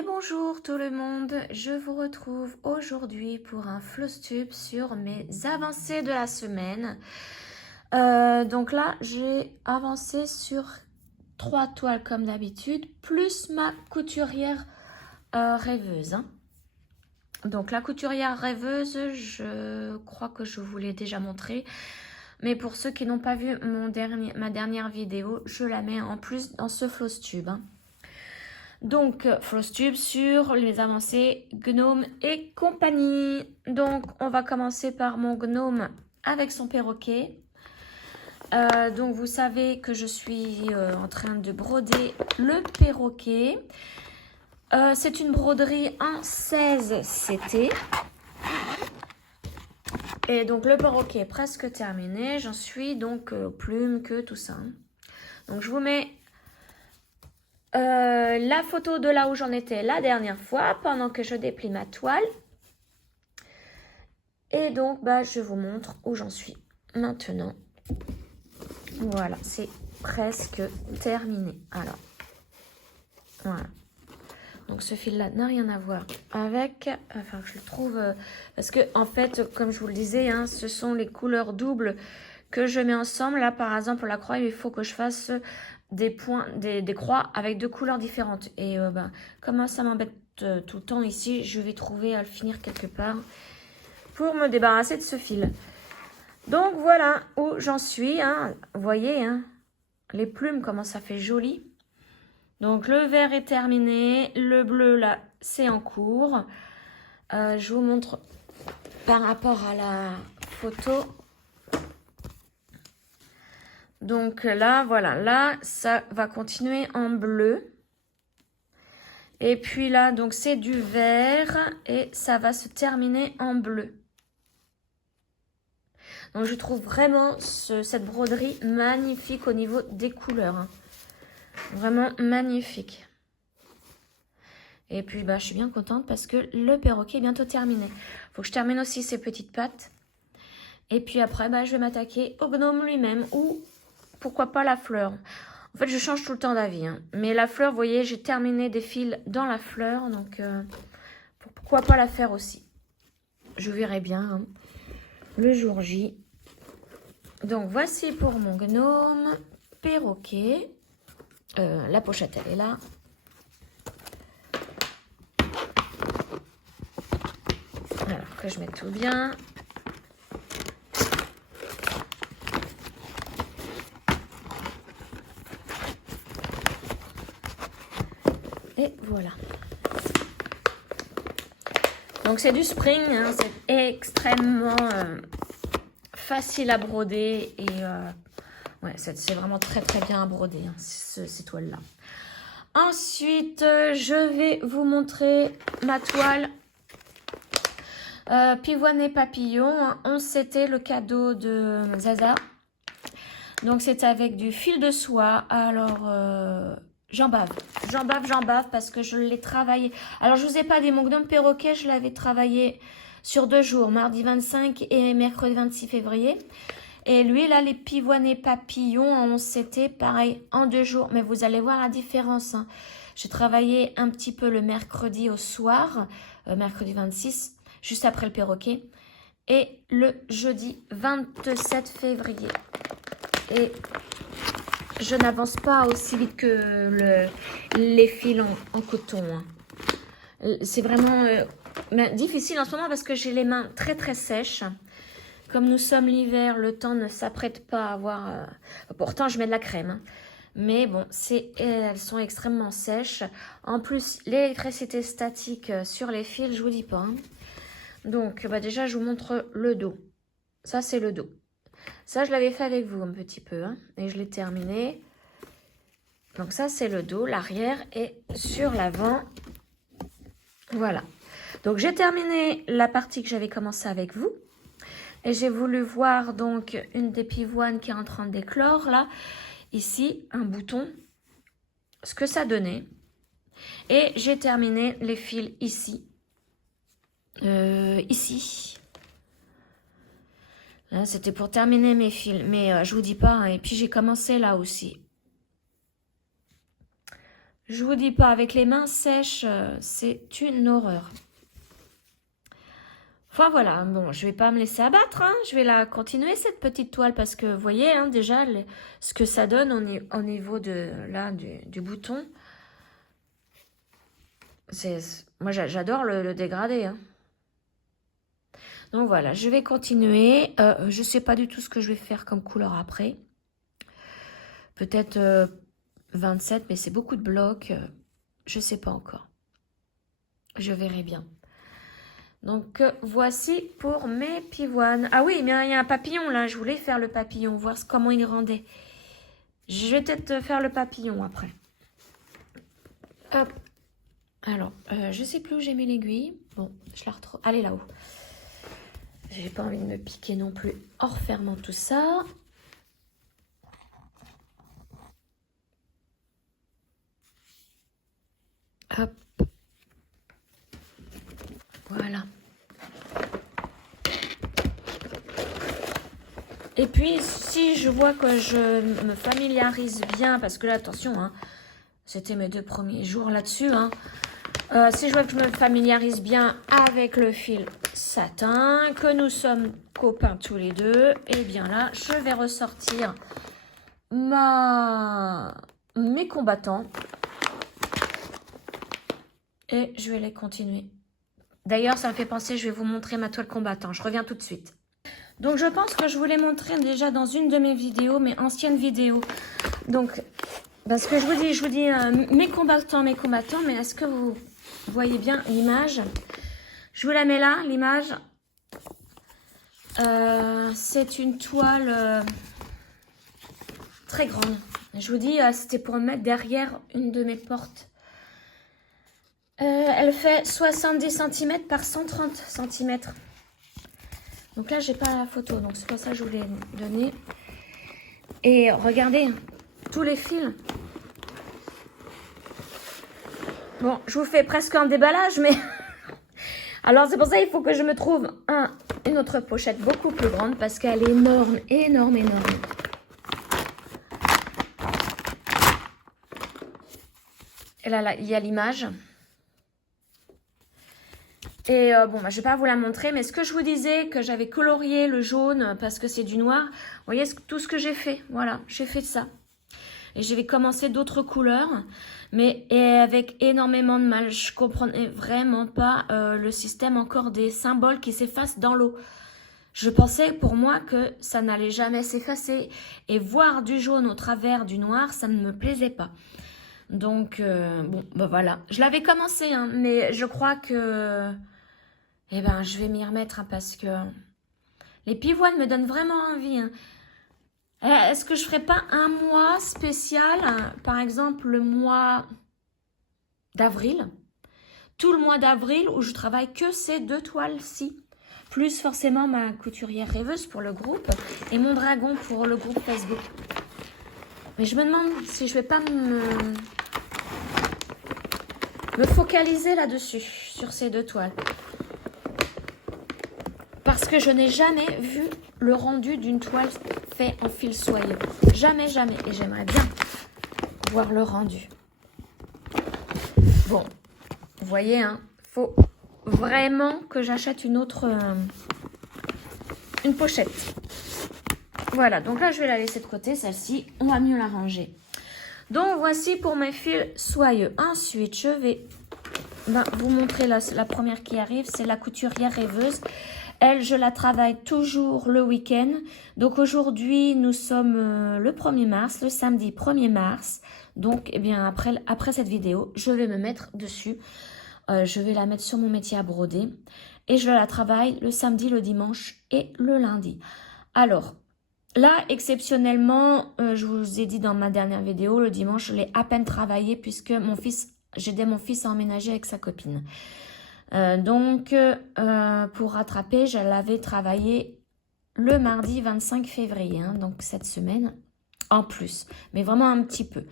Et bonjour tout le monde, je vous retrouve aujourd'hui pour un floss tube sur mes avancées de la semaine. Donc là, j'ai avancé sur 3 toiles comme d'habitude, plus ma couturière rêveuse. Donc la couturière rêveuse, je crois que je vous l'ai déjà montré. Mais pour ceux qui n'ont pas vu ma dernière vidéo, je la mets en plus dans ce floss tube. Donc, floss tube sur les avancées Gnome et compagnie. Donc, on va commencer par mon Gnome avec son perroquet. Donc, vous savez que je suis en train de broder le perroquet. C'est une broderie en 16 CT. Et donc, le perroquet est presque terminé. J'en suis donc plume, queue, tout ça. Donc, je vous mets la photo de là où j'en étais la dernière fois pendant que je déplie ma toile. Et donc, je vous montre où j'en suis maintenant. Voilà, c'est presque terminé. Alors, voilà. Donc, ce fil-là n'a rien à voir avec... Enfin, je le trouve... parce que, en fait, comme je vous le disais, hein, ce sont les couleurs doubles que je mets ensemble. Là, par exemple, pour la croix, il faut que je fasse des points, des croix avec 2 couleurs différentes. Et comme ça m'embête tout le temps ici, je vais trouver à le finir quelque part pour me débarrasser de ce fil. Donc voilà où j'en suis. Hein. Vous voyez, hein, les plumes, comment ça fait joli. Donc le vert est terminé. Le bleu, là, c'est en cours. Je vous montre par rapport à la photo. Donc là, voilà, là, ça va continuer en bleu. Et puis là, donc c'est du vert et ça va se terminer en bleu. Donc je trouve vraiment cette broderie magnifique au niveau des couleurs. Hein. Vraiment magnifique. Et puis je suis bien contente parce que le perroquet est bientôt terminé. Il faut que je termine aussi ses petites pattes. Et puis après, je vais m'attaquer au gnome lui-même ou pourquoi pas la fleur. En fait, je change tout le temps d'avis. Hein. Mais la fleur, vous voyez, j'ai terminé des fils dans la fleur. Donc, pourquoi pas la faire aussi. Je verrai bien hein, le jour J. Donc, voici pour mon gnome perroquet. La pochette, elle est là. Alors que je mette tout bien. Et voilà. Donc c'est du spring, hein, c'est extrêmement facile à broder et ouais, c'est vraiment très très bien à broder hein, ces toiles-là. Ensuite, je vais vous montrer ma toile pivoine et papillon. C'était le cadeau de Zaza. Donc c'est avec du fil de soie. Alors... J'en bave parce que je l'ai travaillé. Alors, je ne vous ai pas dit, mon gnome perroquet, je l'avais travaillé sur 2 jours, mardi 25 et mercredi 26 février. Et lui, là, les pivoines papillons, c'était pareil, en 2 jours. Mais vous allez voir la différence. Hein. J'ai travaillé un petit peu le mercredi au soir, mercredi 26, juste après le perroquet. Et le jeudi 27 février. Et... je n'avance pas aussi vite que les fils en coton. Hein. C'est vraiment difficile en ce moment parce que j'ai les mains très très sèches. Comme nous sommes l'hiver, le temps ne s'apprête pas à avoir... pourtant, je mets de la crème. Hein. Mais bon, elles sont extrêmement sèches. En plus, l'électricité statique sur les fils, je vous dis pas. Hein. Donc, déjà, je vous montre le dos. Ça, c'est le dos. Ça, je l'avais fait avec vous un petit peu. Hein, et je l'ai terminé. Donc ça, c'est le dos. L'arrière est sur l'avant. Voilà. Donc, j'ai terminé la partie que j'avais commencé avec vous. Et j'ai voulu voir donc une des pivoines qui est en train d'éclore. Là, ici, un bouton. Ce que ça donnait. Et j'ai terminé les fils ici. Ici. C'était pour terminer mes fils. Mais je vous dis pas. Hein, et puis, j'ai commencé là aussi. Je vous dis pas, avec les mains sèches, c'est une horreur. Enfin voilà, bon, je vais pas me laisser abattre, hein. Je vais la continuer cette petite toile parce que vous voyez hein, déjà ce que ça donne au niveau de là du bouton. Moi j'adore le dégradé. Hein. Donc voilà, je vais continuer. Je sais pas du tout ce que je vais faire comme couleur après. Peut-être 27, mais c'est beaucoup de blocs. Je sais pas encore. Je verrai bien. Donc, voici pour mes pivoines. Ah oui, mais il y a un papillon là. Je voulais faire le papillon, voir comment il rendait. Je vais peut-être faire le papillon après. Hop. Alors, je sais plus où j'ai mis l'aiguille. Bon, je la retrouve. Elle est là-haut. J'ai pas envie de me piquer non plus en refermant tout ça. Hop. Voilà. Et puis, si je vois que je me familiarise bien, parce que là, attention, hein, c'était mes 2 premiers jours là-dessus, hein, si je vois que je me familiarise bien avec le fil satin, que nous sommes copains tous les deux, et bien là, je vais ressortir mes combattants et je vais les continuer. D'ailleurs, ça me fait penser, je vais vous montrer ma toile combattant. Je reviens tout de suite. Donc, je pense que je vous l'ai montré déjà dans une de mes vidéos, mes anciennes vidéos. Donc, parce que je vous dis mes combattants, mais est-ce que vous voyez bien l'image? Je vous la mets là, l'image. C'est une toile très grande. Je vous dis, c'était pour me mettre derrière une de mes portes. Elle fait 70 cm par 130 cm. Donc là, j'ai pas la photo, donc c'est pour ça que je vous l'ai donné. Et regardez, tous les fils. Bon, je vous fais presque un déballage, mais... Alors, c'est pour ça qu'il faut que je me trouve une autre pochette beaucoup plus grande, parce qu'elle est énorme, énorme, énorme. Et là, il y a l'image. Et bon, bah, je ne vais pas vous la montrer, mais ce que je vous disais, que j'avais colorié le jaune parce que c'est du noir, vous voyez tout ce que j'ai fait. Voilà, j'ai fait ça. Et je vais commencer d'autres couleurs, mais avec énormément de mal. Je ne comprenais vraiment pas le système encore des symboles qui s'effacent dans l'eau. Je pensais pour moi que ça n'allait jamais s'effacer. Et voir du jaune au travers du noir, ça ne me plaisait pas. Donc, bon, bah voilà. Je l'avais commencé, hein, mais je crois que... Eh ben, je vais m'y remettre, hein, parce que... Les pivoines me donnent vraiment envie, hein. Est-ce que je ferais pas un mois spécial, hein, par exemple le mois d'avril, tout le mois d'avril où je travaille que ces 2 toiles-ci, plus forcément ma couturière rêveuse pour le groupe et mon dragon pour le groupe Facebook. Mais je me demande si je vais pas me focaliser là-dessus, sur ces 2 toiles. Parce que je n'ai jamais vu le rendu d'une toile fait en fil soyeux. Jamais, jamais. Et j'aimerais bien voir le rendu. Bon, vous voyez, hein, faut vraiment que j'achète une autre... une pochette. Voilà, donc là, je vais la laisser de côté, celle-ci. On va mieux la ranger. Donc, voici pour mes fils soyeux. Ensuite, je vais vous montrer la première qui arrive. C'est la couturière rêveuse. Elle, je la travaille toujours le week-end. Donc aujourd'hui, nous sommes le 1er mars, le samedi 1er mars. Donc, eh bien, après cette vidéo, je vais me mettre dessus. Je vais la mettre sur mon métier à broder. Et je la travaille le samedi, le dimanche et le lundi. Alors, là, exceptionnellement, je vous ai dit dans ma dernière vidéo, le dimanche, je l'ai à peine travaillé puisque j'aidais mon fils à emménager avec sa copine. Donc, pour rattraper, je l'avais travaillé le mardi 25 février, hein, donc cette semaine en plus, mais vraiment un petit peu.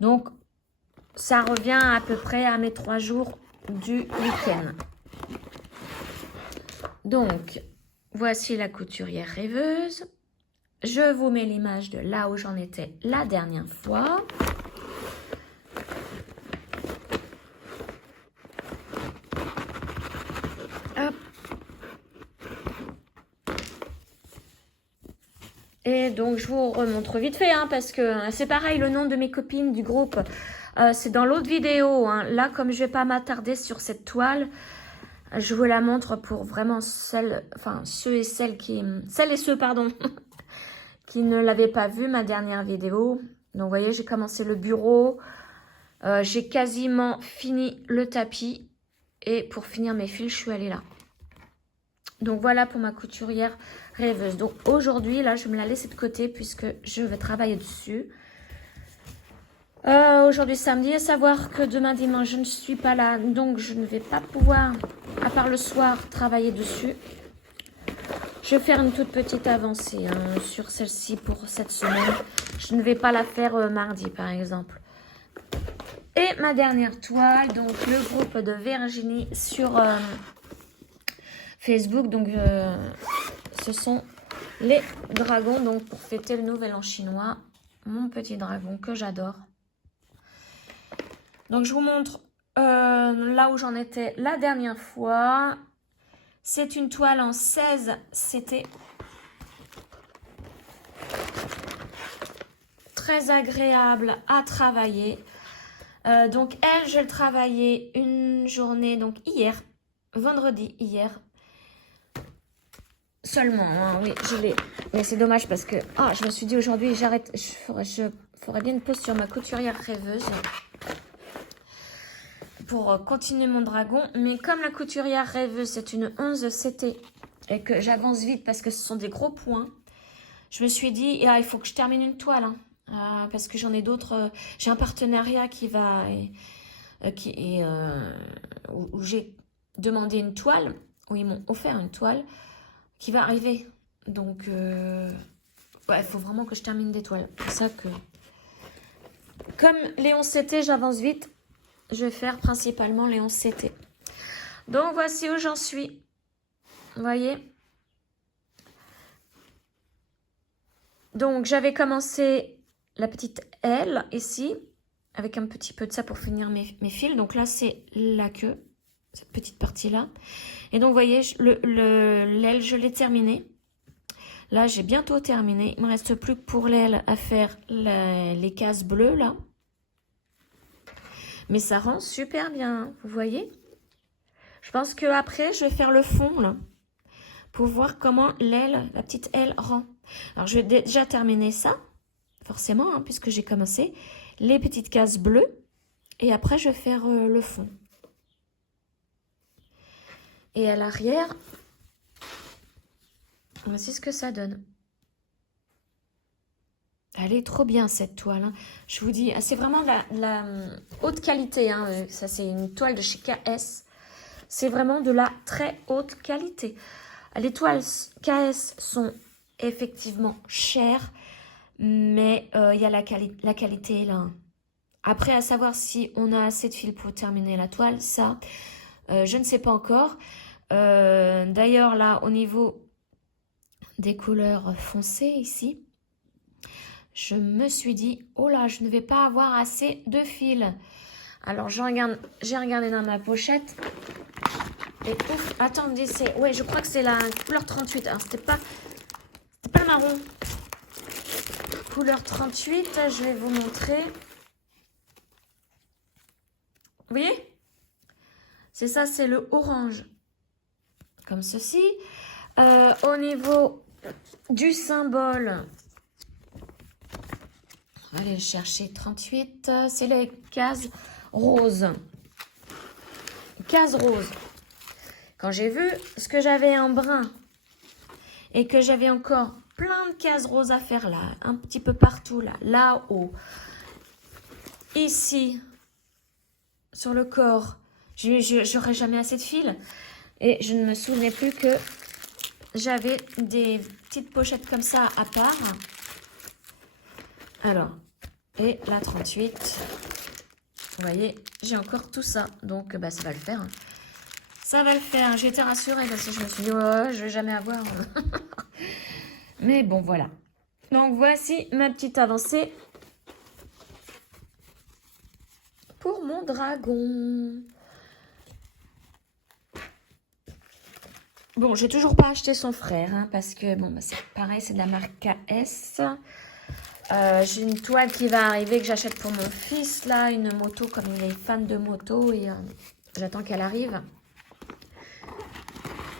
Donc, ça revient à peu près à mes 3 jours du week-end. Donc, voici la couturière rêveuse. Je vous mets l'image de là où j'en étais la dernière fois. Et donc, je vous remontre vite fait, hein, parce que c'est pareil, le nom de mes copines du groupe, c'est dans l'autre vidéo. Hein. Là, comme je vais pas m'attarder sur cette toile, je vous la montre pour vraiment celles et ceux, pardon, qui ne l'avaient pas vu, ma dernière vidéo. Donc, vous voyez, j'ai commencé le bureau. J'ai quasiment fini le tapis. Et pour finir mes fils, je suis allée là. Donc voilà pour ma couturière rêveuse. Donc aujourd'hui, là, je vais me la laisser de côté puisque je vais travailler dessus. Aujourd'hui samedi, à savoir que demain dimanche, je ne suis pas là. Donc je ne vais pas pouvoir, à part le soir, travailler dessus. Je vais faire une toute petite avancée hein, sur celle-ci pour cette semaine. Je ne vais pas la faire mardi par exemple. Et ma dernière toile, donc le groupe de Virginie sur Facebook. Donc ce sont les dragons donc pour fêter le nouvel an chinois. Mon petit dragon que j'adore. Donc je vous montre là où j'en étais la dernière fois. C'est une toile en 16 CT. Très agréable à travailler. Donc elle, je l'ai travaillée une journée, donc hier, vendredi, hier. Seulement, hein, oui, je l'ai. Mais c'est dommage parce que je me suis dit aujourd'hui, j'arrête. Je ferais bien une pause sur ma couturière rêveuse pour continuer mon dragon. Mais comme la couturière rêveuse, c'est une 11 CT et que j'avance vite parce que ce sont des gros points, je me suis dit, il faut que je termine une toile. Hein, parce que j'en ai d'autres. J'ai un partenariat qui va. Où j'ai demandé une toile, où ils m'ont offert une toile qui va arriver. Donc, il faut vraiment que je termine des toiles. C'est ça que... Comme les 11 CT, j'avance vite. Je vais faire principalement les 11 CT. Donc, voici où j'en suis. Vous voyez? Donc, j'avais commencé la petite aile ici, avec un petit peu de ça pour finir mes fils. Donc là, c'est la queue, cette petite partie-là. Et donc, vous voyez, l'aile, je l'ai terminée. Là, j'ai bientôt terminé. Il ne me reste plus que pour l'aile à faire les cases bleues, là. Mais ça rend super bien, hein, vous voyez. Je pense qu'après, je vais faire le fond, là, pour voir comment l'aile, la petite aile, rend. Alors, je vais déjà terminer ça, forcément, hein, puisque j'ai commencé. Les petites cases bleues. Et après, je vais faire le fond. Et à l'arrière, voici ce que ça donne. Elle est trop bien cette toile. Hein. Je vous dis, c'est vraiment de la haute qualité. Hein. Ça, c'est une toile de chez KS. C'est vraiment de la très haute qualité. Les toiles KS sont effectivement chères, mais il y a la qualité là. Après, à savoir si on a assez de fil pour terminer la toile, ça, je ne sais pas encore. D'ailleurs, là, au niveau des couleurs foncées ici, je me suis dit, oh là, je ne vais pas avoir assez de fil. Alors, j'ai regardé dans ma pochette. Et ouf, attendez, ouais, je crois que c'est la couleur 38. Alors, c'était pas le marron. Couleur 38, je vais vous montrer. Vous voyez? C'est ça, c'est le orange. Comme ceci. Au niveau du symbole, on va aller chercher 38. C'est les cases roses. Cases roses. Quand j'ai vu ce que j'avais en brun et que j'avais encore plein de cases roses à faire là, un petit peu partout là, là-haut, ici, sur le corps, j'aurais jamais assez de fil. Et je ne me souvenais plus que j'avais des petites pochettes comme ça à part. Alors, et la 38, vous voyez, j'ai encore tout ça. Donc, ça va le faire. Hein. Ça va le faire. J'étais rassurée parce que je me suis dit, oh, je vais jamais avoir. Mais bon, voilà. Donc, voici ma petite avancée pour mon dragon. Bon, j'ai toujours pas acheté son frère, hein, parce que, bon, bah, c'est pareil, c'est de la marque KS. J'ai une toile qui va arriver que j'achète pour mon fils, là, une moto, comme il est fan de moto, et j'attends qu'elle arrive.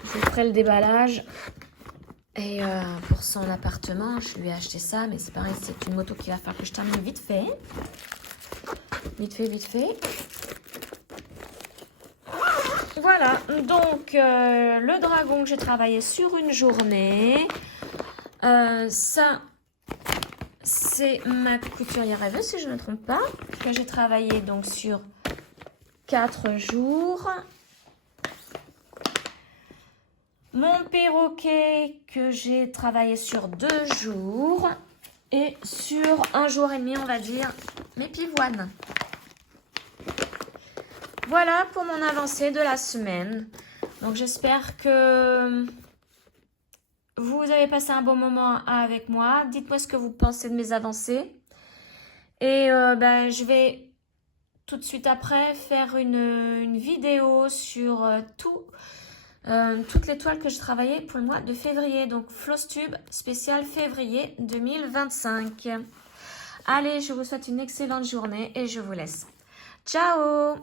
Je ferai le déballage. Et pour son appartement, je lui ai acheté ça, mais c'est pareil, c'est une moto qui va falloir que je termine vite fait. Vite fait, vite fait. Voilà, donc le dragon que j'ai travaillé sur une journée. Ça, c'est ma couturière rêveuse, si je ne me trompe pas, que j'ai travaillé donc sur 4 jours. Mon perroquet que j'ai travaillé sur 2 jours. Et sur 1 jour et demi, on va dire, mes pivoines. Voilà pour mon avancée de la semaine. Donc j'espère que vous avez passé un bon moment avec moi. Dites-moi ce que vous pensez de mes avancées. Et je vais tout de suite après faire une vidéo sur toutes les toiles que je travaillais pour le mois de février. Donc Flosstube spécial février 2025. Allez, je vous souhaite une excellente journée et je vous laisse. Ciao!